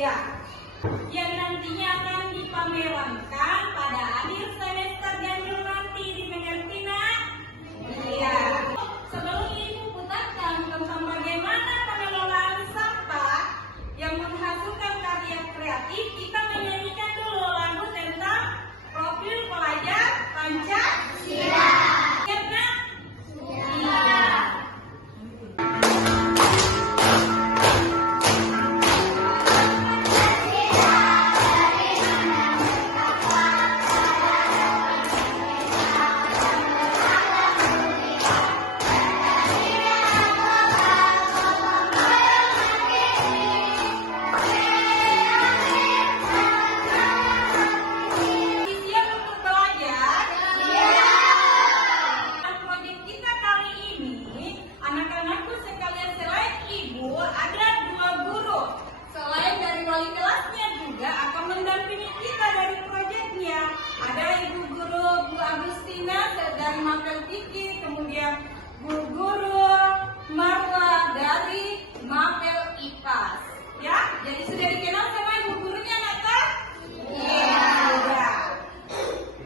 Ya, yang nantinya akan dipamerankan pada akhir semester Ganjil nanti, dimengerti nak? Iya. Sebelum Ibu putarkan tentang bagaimana pengelolaan sampah yang menghasilkan karya kreatif, kita menyanyikan dulu lagu tentang profil pelajar Pancasila. Siap nak? Iya. Kemudian Bu Guru Marwa dari Mapel IPAS. Ya, jadi sudah dikenal sama ibu gurunya, Nata? Iya. Sudah.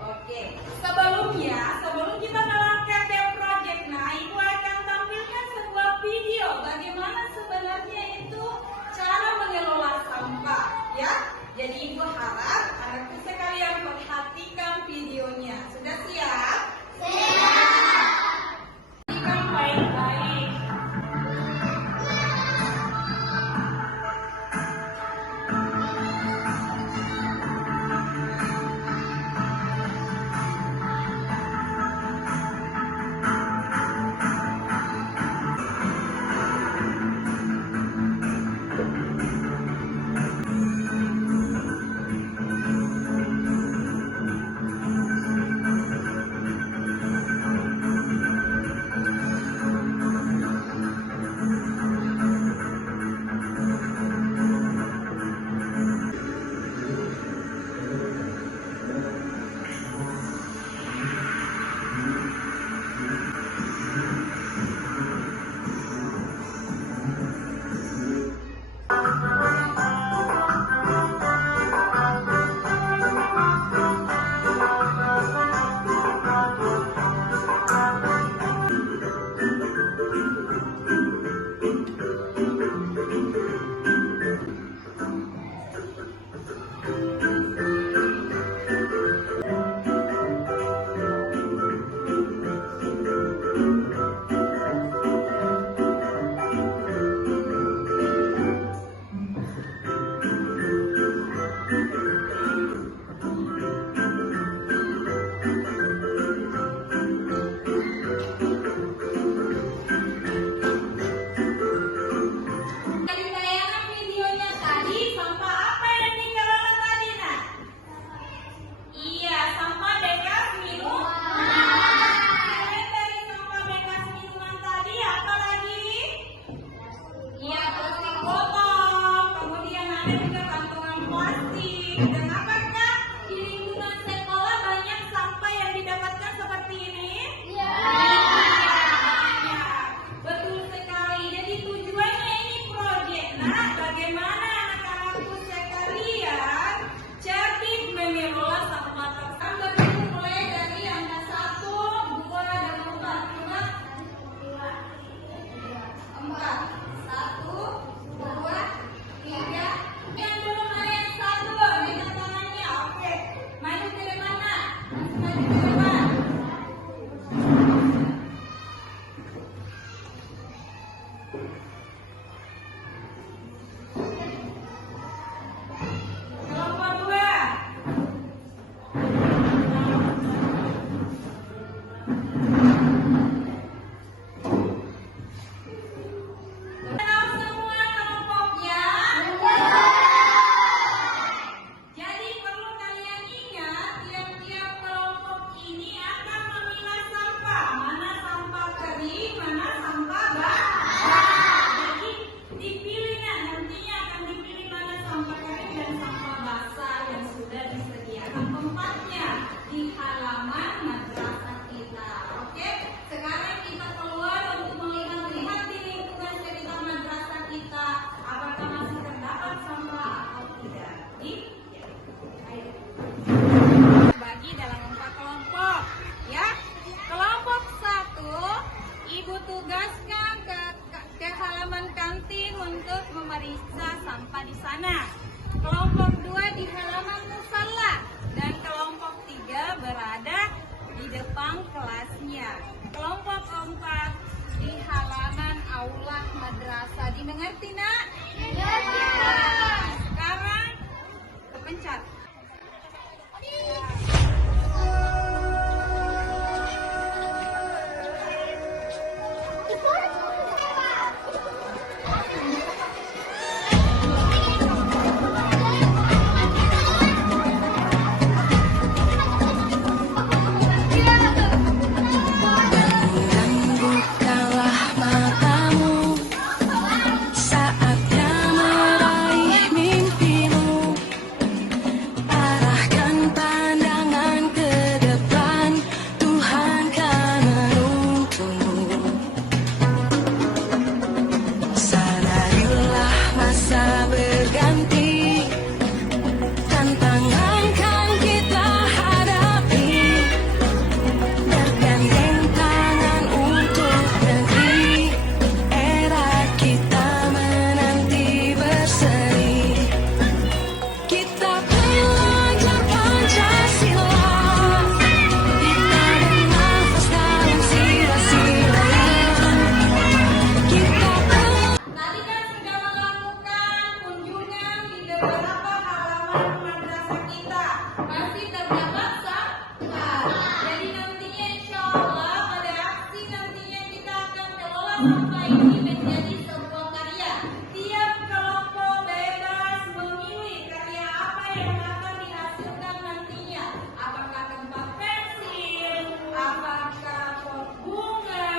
Oke. Sebelum kita melakukan project, nah Ibu akan tampilkan sebuah video bagaimana sebenarnya itu cara mengelola sampah, ya. Jadi Ibu harap anakku sekalian perhatikan videonya. Sudah siap? Baik-baik. Bagi dalam 4 kelompok, ya. Kelompok 1, Ibu tugaskan ke halaman kantin untuk memeriksa sampah di sana. Kelompok 2 di halaman musala dan kelompok 3 berada di depan kelasnya. Kelompok 4 di halaman aula madrasah. Dimengerti, Nak? Iya. Sekarang kepencet. Bukalah matamu, saatnya meraih mimpimu. Arahkan pandangan ke depan, Tuhan kan menuntunmu. Sadarilah masa berganti, tantangan kan kita hadapi. Bergandeng tangan untuk negeri, era kita menanti berseri. Kita belajar Pancasila, kita bernafas dalam sila-sila. Kita Tadi kan sudah melakukan kunjungan di beberapa halaman madrasah kita. Masih terdapat sampah. Jadi nantinya insya Allah pada aksi nantinya kita akan kelola sampah ini menjadi sebuah karya. Tiap kelompok bebas memilih karya apa yang akan dihasilkan nantinya. Apakah tempat pensil, apakah pot bunga,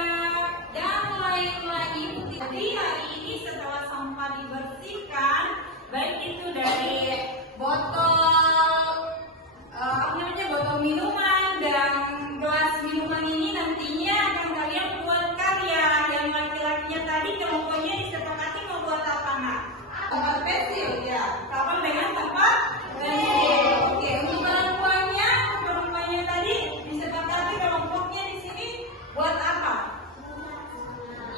dan lain-lain. Jadi hari ini setelah sampah dibersihkan, baik itu dari botol botol minuman dan gelas minuman ini nantinya akan kalian buat karya. Yang laki-lakinya tadi kelompoknya disepakati mau buat apa, Nak? Tempat pensil, ya. Kapan dengan tempat pensil? Oke, untuk perempuannya tadi disepakati kelompoknya di sini buat apa?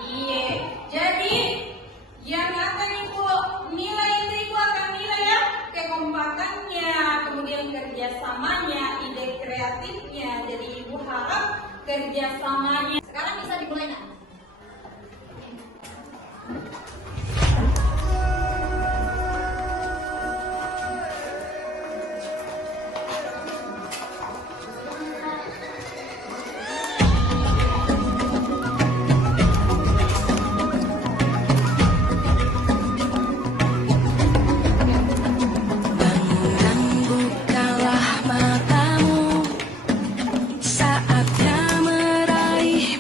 Iya, jadi yang akan ibu nilai itu ibu akan nilai ya kekompakannya, kemudian kerjasamanya, ide kreatifnya. Jadi ibu harap kerjasamanya. Sekarang bisa dimulai, Nak. bukalah matamu, saatnya meraih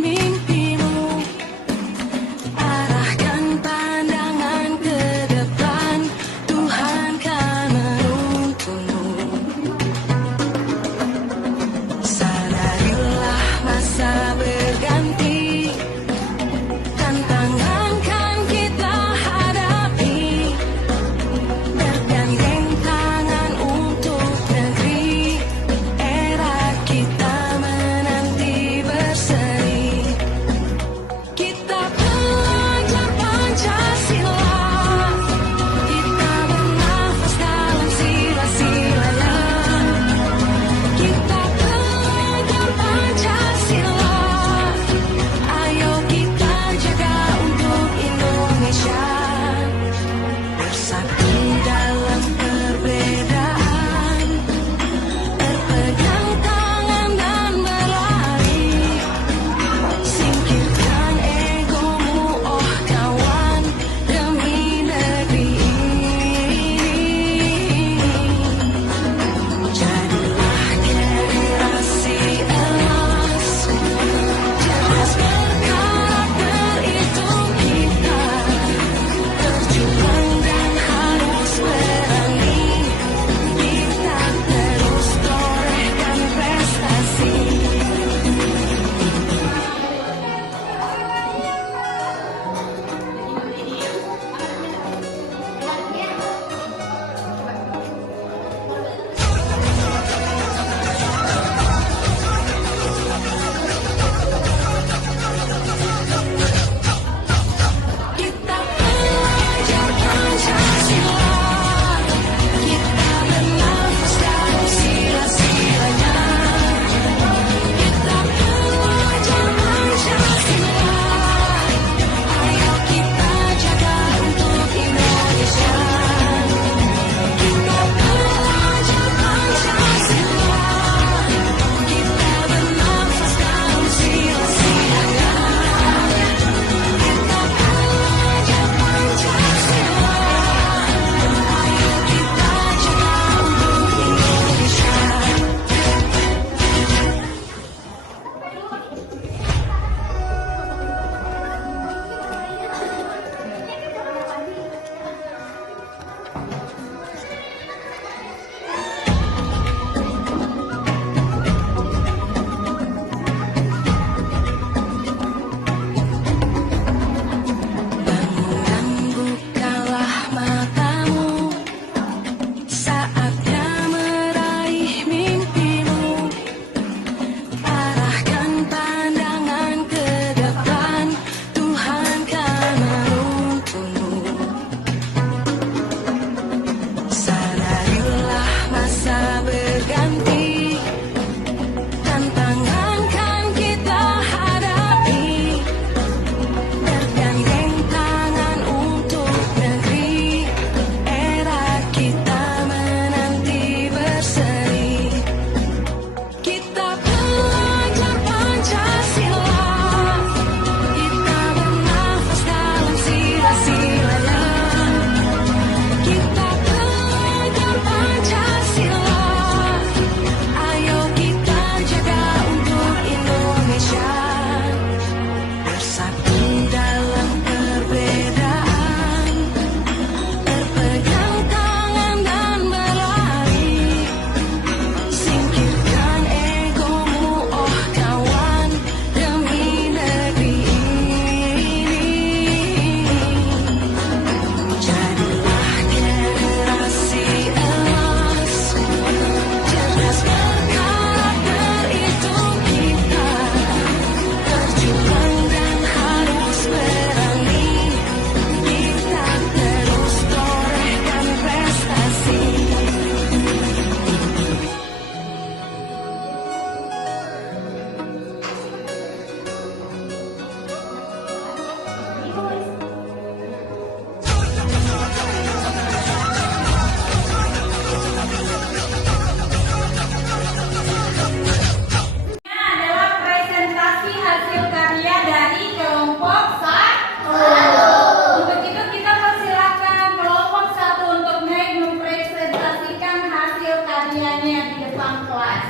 kesaksiannya di depan kelas.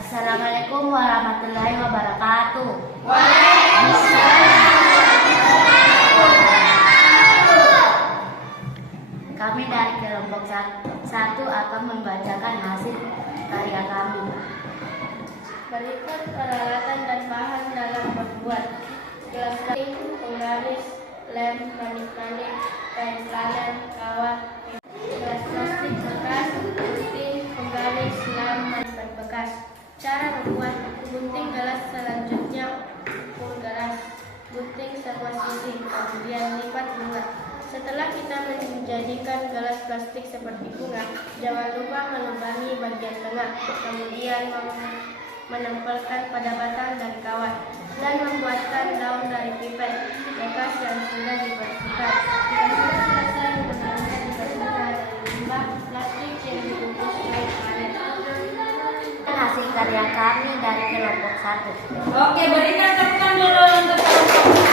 Assalamualaikum warahmatullahi wabarakatuh. Kami dari kelompok 1 akan membacakan hasil karya kami. Berikut peralatan dan bahan dalam membuat gelas plastik, penggaris, lem, manik-manik, kain kawat, gelas plastik bekas, gunting, penggaris, lem, dan bekas. Cara membuat: gunting gelas selanjutnya pukul gelas, gunting semua sisi, kemudian lipat bunga. Setelah kita menjadikan gelas plastik seperti bunga, jangan lupa melubangi bagian tengah, kemudian menempelkan pada batang dan kawat, dan membuatkan daun dari pipet bekas yang sudah dibersihkan. Jika sudah selesai, menggunakan dibersihkan dari limbah plastik yang dibungkus kain karet. Hasil karya kami dari kelompok 1. Oke, berikan tepukan dulu untuk kelompok 1.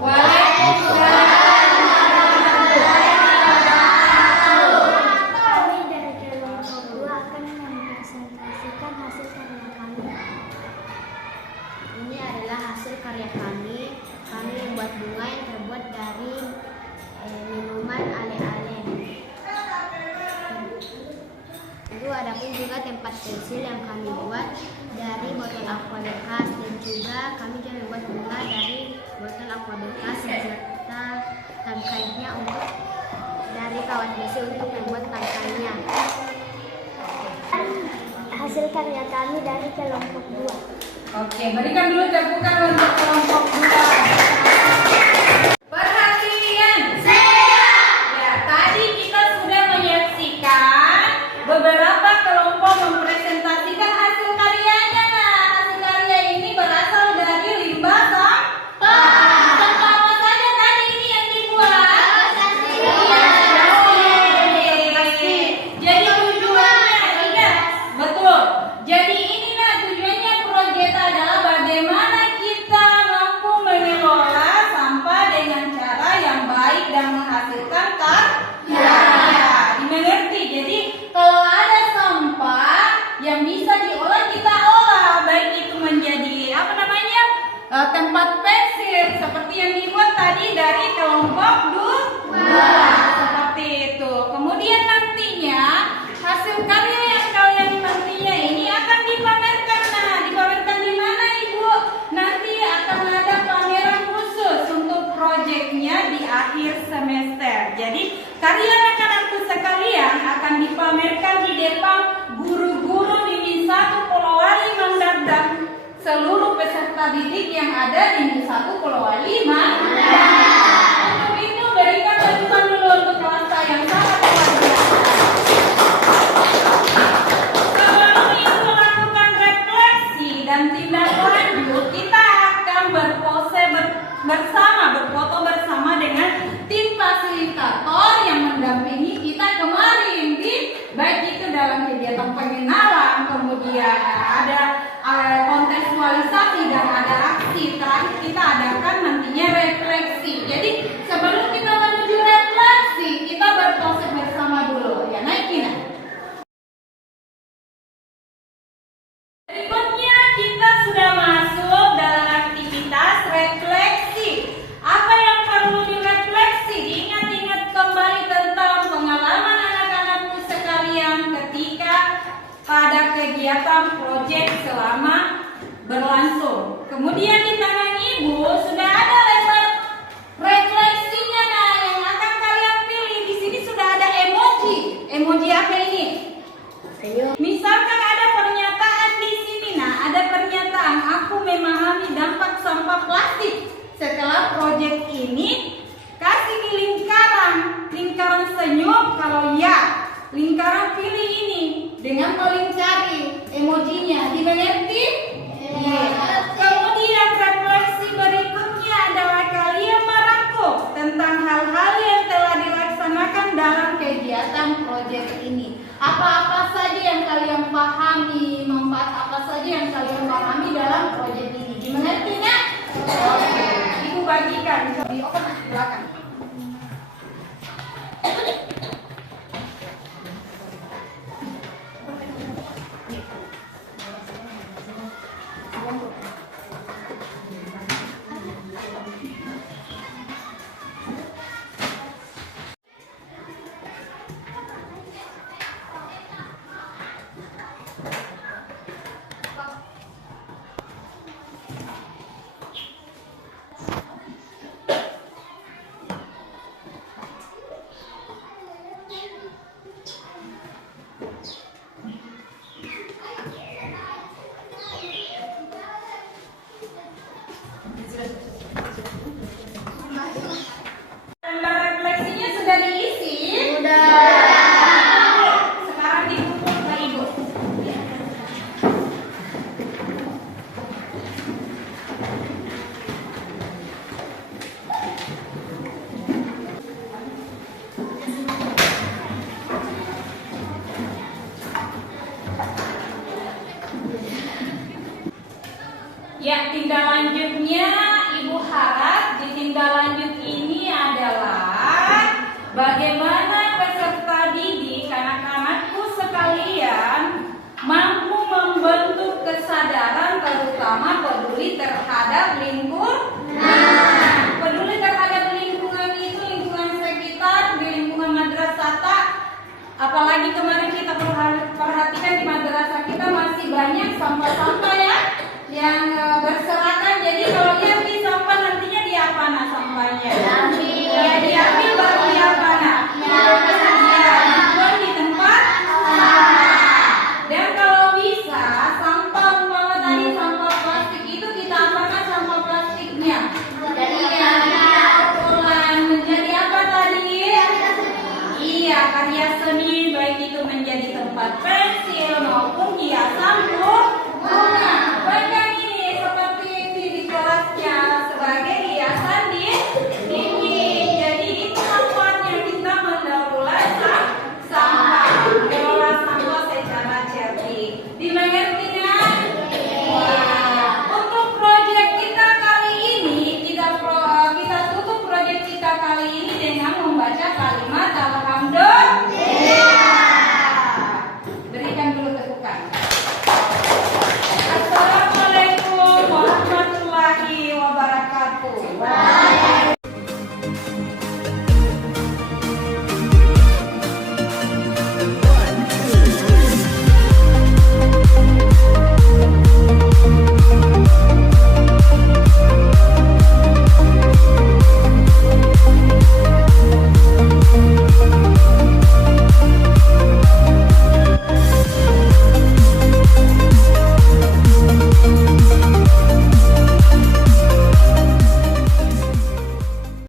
Waalaikumsalam. Kami dari kelompok 2 akan mempresentasikan hasil karya kami. Ini adalah hasil karya kami. Kami membuat bunga yang terbuat dari minuman ale-ale. Lalu ada pun juga tempat pensil yang kami buat dari botol aqua bekas, dan juga kami juga membuat bunga dari botol aqua bekas beserta tangkainya untuk dari kawat besi untuk membuat tangkainya. Hasil karya kami dari kelompok 2. Oke, berikan dulu tepukan untuk kelompok 2. Perhatian. Ya, tadi kita sudah menyaksikan beberapa kelompok mempresentasikan hasil karyanya. Nah, hasil karya ini berasal dari limbah sampah. Sampah apa saja tadi ini yang dibuat? Plastik. Jadi tujuannya, iya, betul. Jadi inilah tujuannya proyek adalah bagaimana kita mampu mengelola sampah dengan cara yang baik dan menghasilkan karya. Dimengerti? Jadi kalau ada sampah yang bisa diolah, kita olah, baik itu menjadi apa namanya, tempat pensil seperti yang dibuat tadi dari kelompok 2, seperti itu. Kemudian nantinya hasil karya yang kalian nantinya ini akan dipamerkan. Nah, dipamerkan di mana, Ibu? Nanti akan ada pameran khusus untuk proyeknya di akhir semester. Jadi karya anak-anakku sekalian akan dipamerkan di depan guru-guru di 1 Polowali Mandar dan seluruh peserta didik yang ada di 1 Polowali Mandar. Untuk itu berikan tepukan dulu untuk kelas yang sangat luar biasa. Sebelum itu melakukan refleksi dan tindak lanjut, kita akan berpose berfoto bersama dengan tim fasilitator yang mendampingi kita kemarin baik itu dalam kegiatan pengenalan, kemudian ada kontekstualisasi dan ada aksi. Terakhir kita adakan nantinya refleksi. Jadi lanjutnya Ibu harap di tindak lanjut ini adalah bagaimana peserta didik anak-anakku sekalian mampu membentuk kesadaran terutama peduli terhadap lingkungan. Peduli terhadap lingkungan itu lingkungan sekitar, di lingkungan madrasah. Apalagi kemarin kita perhatikan di madrasah kita masih banyak sampah-sampah ya yang berserakan. Jadi kalau